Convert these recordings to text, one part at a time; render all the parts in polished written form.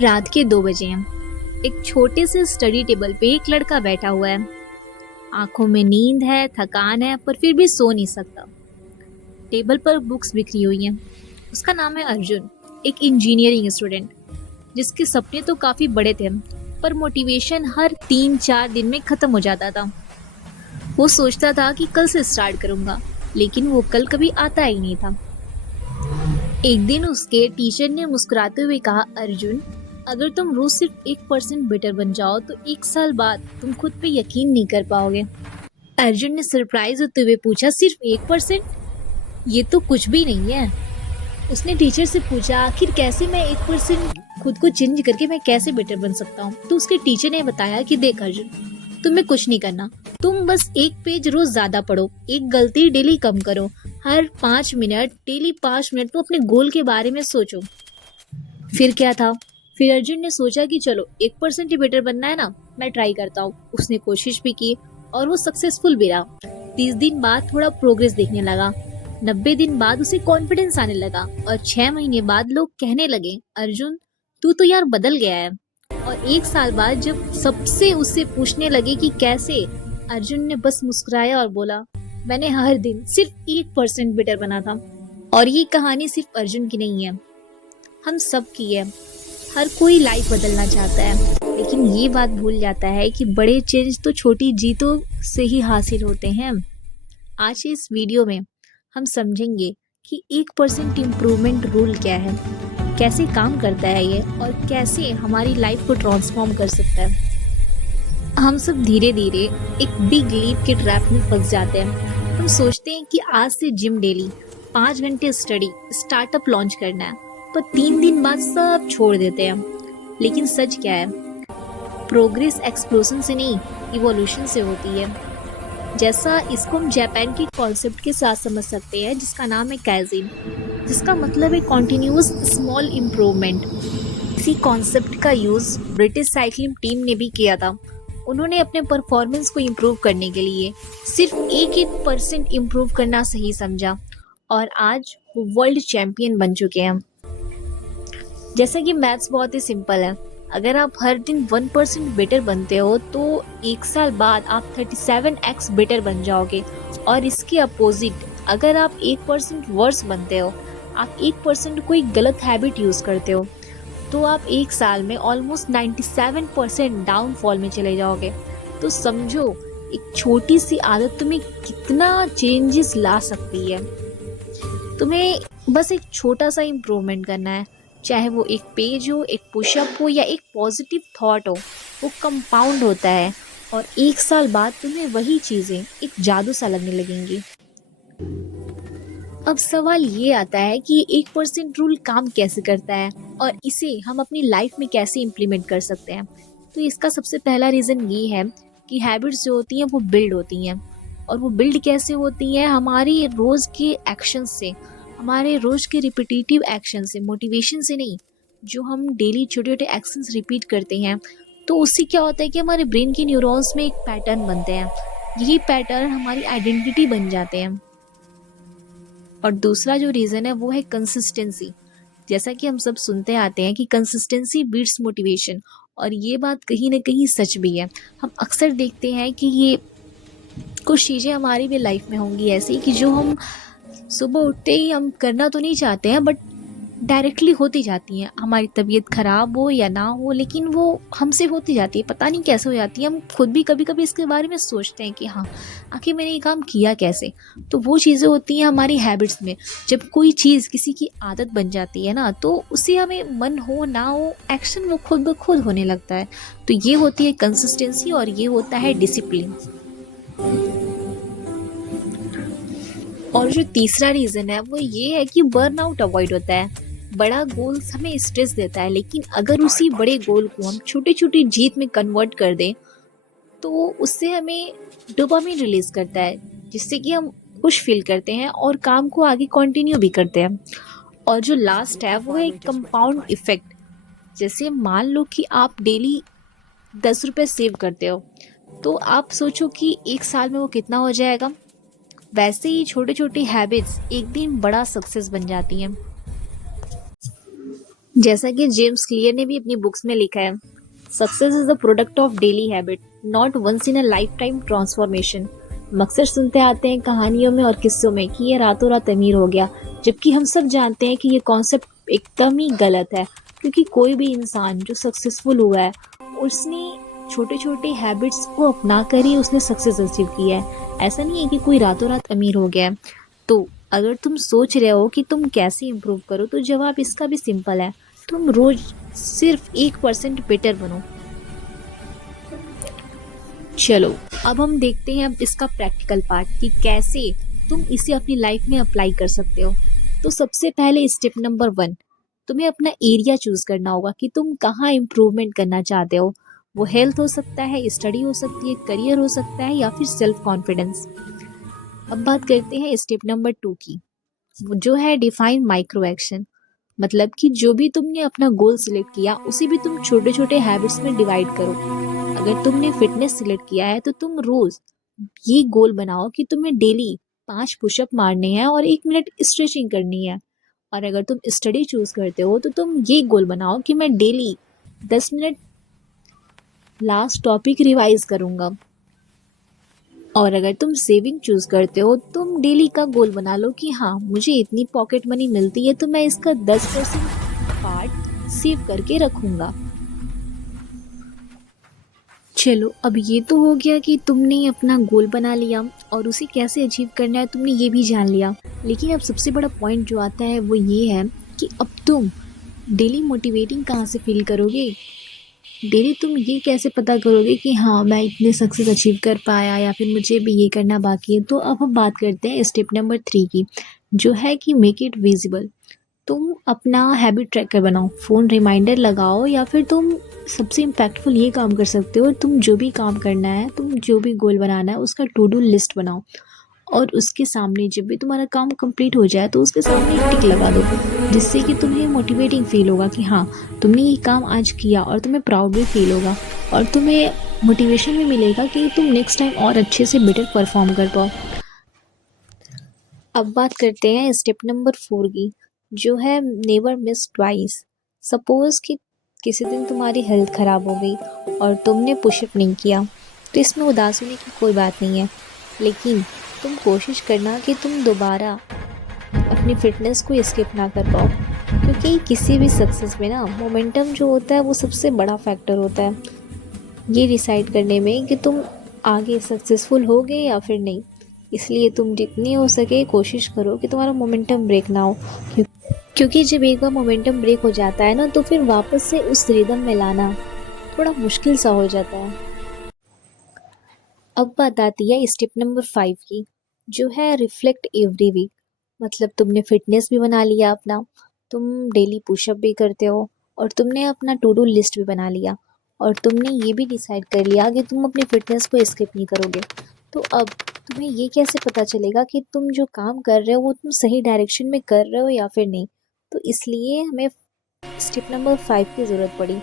रात के 2 बजे हैं। एक छोटे से स्टडी टेबल पे एक लड़का बैठा हुआ है। आंखों में नींद है, थकान है, पर फिर भी सो नहीं सकता। टेबल पर बुक्स बिखरी हुई हैं। उसका नाम है अर्जुन, एक इंजीनियरिंग स्टूडेंट जिसके सपने तो काफी बड़े थे, पर मोटिवेशन हर 3-4 दिन में खत्म हो जाता था। वो सोचता था कि कल से स्टार्ट करूंगा, लेकिन वो कल कभी आता ही नहीं था। एक दिन उसके टीचर ने मुस्कुराते हुए कहा, अर्जुन, अगर तुम रोज सिर्फ 1% बेटर बन जाओ तो 1 साल बाद तुम खुद पे यकीन नहीं कर पाओगे। अर्जुन ने सरप्राइज होते हुए पूछा, सिर्फ 1%? ये तो कुछ भी नहीं है। उसने टीचर से पूछा, आखिर कैसे मैं 1% खुद को चेंज करके मैं कैसे बेटर बन सकता हूँ? तो उसके टीचर ने बताया कि देख अर्जुन, तुम्हें कुछ नहीं करना, तुम बस एक पेज रोज ज्यादा पढ़ो, एक गलती डेली कम करो, हर 5 मिनट डेली 5 मिनट तो अपने गोल के बारे में सोचो। फिर क्या था? फिर अर्जुन ने सोचा कि चलो 1% ही बेटर बनना है ना, मैं ट्राई करता हूँ। उसने कोशिश भी की और वो सक्सेसफुल भी रहा। 30 दिन बाद थोड़ा प्रोग्रेस दिखने लगा, 90 दिन बाद उसे कॉन्फिडेंस आने लगा और 6 महीने बाद लोग कहने लगे, अर्जुन तू तो यार बदल गया है। और 1 साल बाद जब सबसे उससे पूछने लगे कि कैसे, अर्जुन ने बस मुस्कुराया और बोला, मैंने हर दिन सिर्फ 1% बेटर बना था। और ये कहानी सिर्फ अर्जुन की नहीं है, हम सब की है। हर कोई लाइफ बदलना चाहता है, लेकिन ये बात भूल जाता है कि बड़े चेंज तो छोटी जीतों से ही हासिल होते हैं। आज इस वीडियो में हम समझेंगे कि 1% इम्प्रूवमेंट रूल क्या है, कैसे काम करता है ये, और कैसे हमारी लाइफ को ट्रांसफॉर्म कर सकता है। हम सब धीरे धीरे एक बिग लीप के ट्रैप में फंस जाते हैं। हम सोचते हैं कि आज से जिम डेली, 5 घंटे स्टडी, स्टार्टअप लॉन्च करना है, पर 3 दिन बाद सब छोड़ देते हैं। लेकिन सच क्या है? प्रोग्रेस एक्सप्लोजन से नहीं, इवोल्यूशन से होती है। जैसा इसको हम जापान की कॉन्सेप्ट के साथ समझ सकते हैं, जिसका नाम है काइज़ेन, जिसका मतलब है कॉन्टिन्यूअस स्मॉल इम्प्रूवमेंट। इसी कॉन्सेप्ट का यूज़ ब्रिटिश साइकिलिंग टीम ने भी किया था। उन्होंने अपने परफॉर्मेंस को इम्प्रूव करने के लिए सिर्फ 1% इम्प्रूव करना सही समझा, और आज वो वर्ल्ड चैंपियन बन चुके हैं। जैसा कि मैथ्स बहुत ही सिंपल है, अगर आप हर दिन 1% बेटर बनते हो तो 1 साल बाद आप 37x बेटर बन जाओगे। और इसके अपोजिट, अगर आप 1% वर्स बनते हो, आप 1% कोई गलत हैबिट यूज़ करते हो, तो आप 1 साल में ऑलमोस्ट 97% डाउनफॉल में चले जाओगे। तो समझो, एक छोटी सी आदत तुम्हें कितना चेंजेस ला सकती है। तुम्हें बस एक छोटा सा इम्प्रूवमेंट करना है, चाहे वो एक पेज हो, एक पुशअप हो, या एक पॉजिटिव थॉट हो। वो कंपाउंड होता है और 1 साल बाद तुम्हें वही चीज़ें एक जादू सा लगने लगेंगी। अब सवाल ये आता है कि 1% रूल काम कैसे करता है और इसे हम अपनी लाइफ में कैसे इम्प्लीमेंट कर सकते हैं। तो इसका सबसे पहला रीज़न ये है कि हैबिट्स जो होती हैं वो बिल्ड होती हैं। और वो बिल्ड कैसे होती हैं? हमारी रोज़ के एक्शन से, हमारे रोज़ के रिपीटेटिव एक्शन से, मोटिवेशन से नहीं। जो हम डेली छोटे छोटे एक्शंस रिपीट करते हैं, तो उससे क्या होता है कि हमारे ब्रेन के न्यूरॉन्स में एक पैटर्न बनते हैं। यही पैटर्न हमारी आइडेंटिटी बन जाते हैं। और दूसरा जो रीज़न है वो है कंसिस्टेंसी। जैसा कि हम सब सुनते आते हैं कि कंसिस्टेंसी बीट्स मोटिवेशन, और ये बात कहीं ना कहीं सच भी है। हम अक्सर देखते हैं कि ये कुछ चीज़ें हमारी भी लाइफ में होंगी ऐसी कि जो हम सुबह उठते ही हम करना तो नहीं चाहते हैं, बट डायरेक्टली होती जाती हैं। हमारी तबीयत ख़राब हो या ना हो, लेकिन वो हमसे होती जाती है, पता नहीं कैसे हो जाती है। हम खुद भी कभी कभी इसके बारे में सोचते हैं कि हाँ, आखिर मैंने ये काम किया कैसे। तो वो चीज़ें होती हैं हमारी हैबिट्स में। जब कोई चीज़ किसी की आदत बन जाती है ना, तो उसे हमें मन हो ना हो, एक्शन वो खुद ब खुद होने लगता है। तो ये होती है कंसिस्टेंसी, और ये होता है डिसिप्लिन। और जो तीसरा रीज़न है वो ये है कि बर्नआउट अवॉइड होता है। बड़ा गोल्स हमें स्ट्रेस देता है, लेकिन अगर उसी बड़े गोल को हम छोटी छोटी जीत में कन्वर्ट कर दें, तो उससे हमें डोपामिन रिलीज करता है, जिससे कि हम खुश फील करते हैं और काम को आगे कंटिन्यू भी करते हैं। और जो लास्ट है वो है कंपाउंड इफेक्ट। जैसे मान लो कि आप डेली 10 रुपये सेव करते हो, तो आप सोचो कि 1 साल में वो कितना हो जाएगा। वैसे ही छोटे छोटी हैबिट्स एक दिन बड़ा सक्सेस बन जाती हैं। जैसा कि जेम्स क्लियर ने भी अपनी बुक्स में लिखा है, success is the product of daily habit, not once in a life time transformation. हम अक्सर सुनते आते हैं कहानियों में और किस्सों में कि ये रातों रात अमीर हो गया, जबकि हम सब जानते हैं कि ये कॉन्सेप्ट एकदम ही गलत है। क्योंकि कोई भी इंसान जो सक्सेसफुल हुआ है, उसने छोटे छोटे हैबिट्स को अपना कर ही उसने सक्सेस अचीव किया है। ऐसा नहीं है कि कोई रातों रात अमीर हो गया है। तो अगर तुम सोच रहे हो कि तुम कैसे इम्प्रूव करो, तो जवाब इसका भी सिंपल है, तुम रोज सिर्फ 1% बेटर बनो। चलो अब हम देखते हैं अब इसका प्रैक्टिकल पार्ट कि कैसे तुम इसे अपनी लाइफ में अप्लाई कर सकते हो। तो सबसे पहले स्टेप नंबर 1, तुम्हें अपना एरिया चूज करना होगा कि तुम कहाँ इम्प्रूवमेंट करना चाहते हो। वो हेल्थ हो सकता है, स्टडी हो सकती है, करियर हो सकता है, या फिर सेल्फ कॉन्फिडेंस। अब बात करते हैं स्टेप नंबर 2 की, जो है डिफाइन माइक्रो एक्शन। मतलब कि जो भी तुमने अपना गोल सिलेक्ट किया, उसे भी तुम छोटे छोटे हैबिट्स में डिवाइड करो। अगर तुमने फिटनेस सिलेक्ट किया है, तो तुम रोज ये गोल बनाओ कि तुम्हें डेली 5 पुशअप मारने हैं और 1 मिनट स्ट्रेचिंग करनी है। और अगर तुम स्टडी चूज करते हो, तो तुम ये गोल बनाओ कि मैं daily 10 minute last topic revise करूंगा। और अगर तुम सेविंग चूज करते हो, तुम डेली का गोल बना लो कि हाँ, मुझे इतनी पॉकेट मनी मिलती है, तो मैं इसका 10% पार्ट सेव करके रखूंगा। चलो अब ये तो हो गया कि तुमने अपना गोल बना लिया और उसे कैसे अचीव करना है तुमने ये भी जान लिया। लेकिन अब सबसे बड़ा पॉइंट जो आता है वो ये है कि अब तुम डेली मोटिवेटिंग कहाँ से फील करोगे। डेली तुम ये कैसे पता करोगे कि हाँ, मैं इतने सक्सेस अचीव कर पाया या फिर मुझे भी ये करना बाकी है। तो अब हम बात करते हैं स्टेप नंबर 3 की, जो है कि मेक इट विजिबल। तुम अपना हैबिट ट्रैकर बनाओ, फ़ोन रिमाइंडर लगाओ, या फिर तुम सबसे इम्पैक्टफुल ये काम कर सकते हो, तुम जो भी काम करना है, तुम जो भी गोल बनाना है, उसका टू डू लिस्ट बनाओ। और उसके सामने जब भी तुम्हारा काम कंप्लीट हो जाए, तो उसके सामने एक टिक लगा दो, जिससे कि तुम्हें मोटिवेटिंग फील होगा कि हाँ, तुमने ये काम आज किया, और तुम्हें प्राउड भी फील होगा और तुम्हें मोटिवेशन भी मिलेगा कि तुम नेक्स्ट टाइम और अच्छे से बेटर परफॉर्म कर पाओ। अब बात करते हैं स्टेप नंबर 4 की, जो है नेवर मिस ट्वाइस। सपोज कि किसी दिन तुम्हारी हेल्थ ख़राब हो गई और तुमने पुशअप नहीं किया, तो इसमें उदास होने की कोई बात नहीं है। लेकिन तुम कोशिश करना कि तुम दोबारा अपनी फिटनेस को स्किप ना कर पाओ, क्योंकि किसी भी सक्सेस में ना मोमेंटम जो होता है वो सबसे बड़ा फैक्टर होता है ये डिसाइड करने में कि तुम आगे सक्सेसफुल होगे या फिर नहीं। इसलिए तुम जितनी हो सके कोशिश करो कि तुम्हारा मोमेंटम ब्रेक ना हो, क्योंकि जब एक बार मोमेंटम ब्रेक हो जाता है ना, तो फिर वापस से उस रिदम में लाना थोड़ा मुश्किल सा हो जाता है। अब बात आती है स्टेप नंबर 5 की, जो है रिफ्लेक्ट एवरी वीक। मतलब तुमने फिटनेस भी बना लिया अपना, तुम डेली पुशअप भी करते हो, और तुमने अपना टू डू लिस्ट भी बना लिया, और तुमने ये भी डिसाइड कर लिया कि तुम अपनी फिटनेस को स्किप नहीं करोगे। तो अब तुम्हें ये कैसे पता चलेगा कि तुम जो काम कर रहे हो वो तुम सही डायरेक्शन में कर रहे हो या फिर नहीं। तो इसलिए हमें स्टेप नंबर 5 की ज़रूरत पड़ी।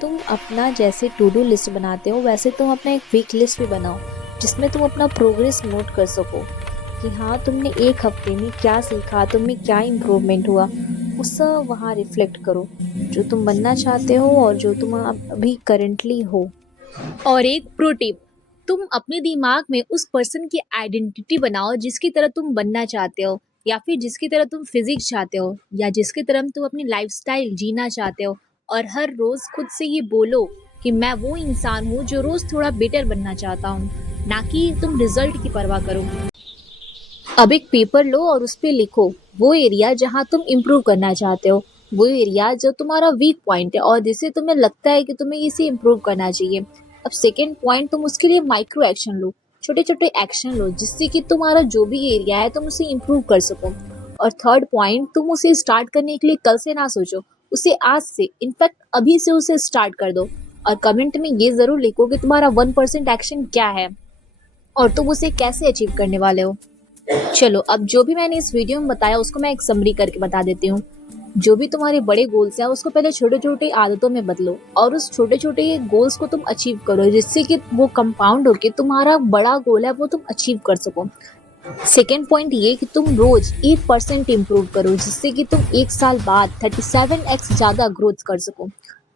तुम अपना जैसे टू डू लिस्ट बनाते हो, वैसे तुम अपना एक वीक लिस्ट भी बनाओ, जिसमें तुम अपना प्रोग्रेस नोट कर सको कि हाँ, तुमने एक हफ्ते में क्या सीखा, तुम्हें क्या इम्प्रूवमेंट हुआ। उस वहाँ रिफ्लेक्ट करो जो तुम बनना चाहते हो और जो तुम अभी करेंटली हो। और एक प्रो टिप, तुम अपने दिमाग में उस पर्सन की आइडेंटिटी बनाओ जिसकी तरह तुम बनना चाहते हो, या फिर जिसकी तरह तुम फिजिक्स चाहते हो, या जिसकी तरह तुम अपनी लाइफस्टाइल जीना चाहते हो। और हर रोज खुद से ये बोलो कि मैं वो इंसान हूँ जो रोज थोड़ा बेटर बनना चाहता हूँ, ना कि तुम रिजल्ट की परवाह करो। अब एक पेपर लो और उस पे लिखो वो एरिया जहाँ तुम इम्प्रूव करना चाहते हो, वो एरिया जो तुम्हारा वीक पॉइंट है और जिसे तुम्हें लगता है कि तुम्हें इसे इम्प्रूव करना चाहिए। अब सेकेंड पॉइंट, तुम उसके लिए माइक्रो एक्शन लो, छोटे छोटे एक्शन लो, जिससे कि तुम्हारा जो भी एरिया है तुम उसे इम्प्रूव कर सको। और थर्ड पॉइंट, तुम उसे स्टार्ट करने के लिए कल से ना सोचो, उसे आज से, इनफैक्ट अभी से उसे स्टार्ट कर दो। और कमेंट में ये जरूर लिखो कि तुम्हारा 1% एक्शन क्या है और तुम उसे कैसे अचीव करने वाले हो। चलो अब जो भी मैंने इस वीडियो में बताया उसको मैं एक समरी करके बता देती हूँ। जो भी तुम्हारे बड़े गोल्स हैं उसको पहले छोटे छोटे आदतों में बदलो, और उस छोटे छोटे गोल्स को तुम अचीव करो, जिससे कि वो कंपाउंड होके तुम्हारा बड़ा गोल है वो तुम अचीव कर सको। सेकेंड पॉइंट ये कि तुम रोज 1% इम्प्रूव करो, जिससे कि तुम 1 साल बाद 37x ज़्यादा ग्रोथ कर सको।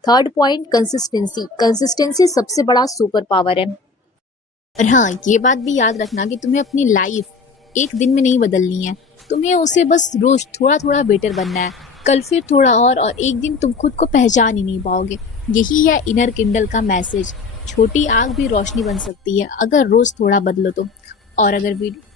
Third point, consistency. कंसिस्टेंसी सबसे बड़ा सुपर पावर है। और हाँ, ये बात भी याद रखना कि तुम्हें अपनी लाइफ एक दिन में नहीं बदलनी है। तुम्हें उसे बस रोज थोड़ा थोड़ा बेटर बनना है। कल फिर थोड़ा और एक दिन तुम खुद को पहचान ही नहीं पाओगे। यही है इनर किंडल का मैसेज। छोटी आग भी रोशनी बन सकती है अगर रोज थोड़ा बदलो तो। और अगर वीडियो